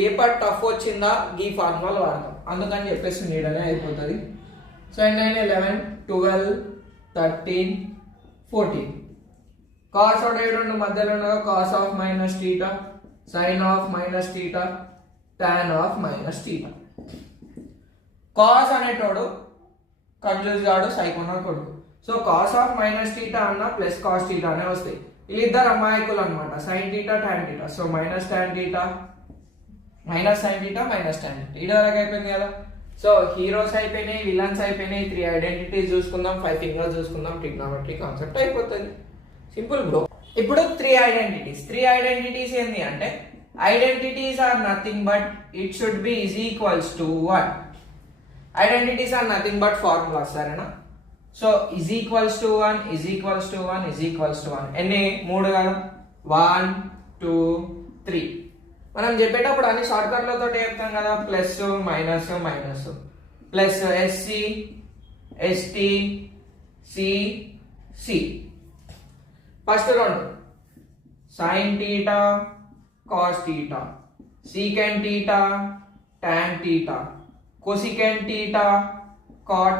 Paper tough వచ్చిందా ఈ ఫార్ములాలు వాడతాం, అందుకని చెప్పేసి నీడనే అయిపోతుంది. సో 9 11 12 13 14 కాస్ రెండు మధ్యలో ఉండగా cos of minus theta, sine of minus theta, tan of minus theta. Cos అనేటోడు కన్ఫ్యూజ్ కాడు, సైకోనల్ కొడుకు. So cos of minus theta అన్న ప్లస్ కాస్ టీటా అనే వస్తాయి. వీళ్ళిద్దరు అమాయకులు అనమాట, sine theta tan theta. So minus tan theta minus sine theta minus tan theta. ఇది వరకు అయిపోయింది కదా. సో హీరోస్ అయిపోయినాయి, విలన్స్ అయిపోయినాయి, 3 ఐడెంటిటీస్ చూసుకుందాం, 5 ఫింగర్స్ చూసుకుందాం, ట్రిగ్నోమెట్రీ కాన్సెప్ట్ అయిపోతుంది. Simple bro. ఇప్పుడు 3 ఐడెంటిటీస్ ఏంటి అంటే identities are nothing but it should be is equals to 1. Identities are nothing but formulas, సరేనా? So is equals to 1 is equals to 1 is equals to 1. ఎన్ని? 3 కదా. 1 2 3. మనం చెప్పేటప్పుడు అన్ని షార్ట్ కట్లతో చెప్తాం కదా, plus minus minus, plus SC ST C. First రెండు sine theta cos theta, secant theta tan theta, cosecant theta cot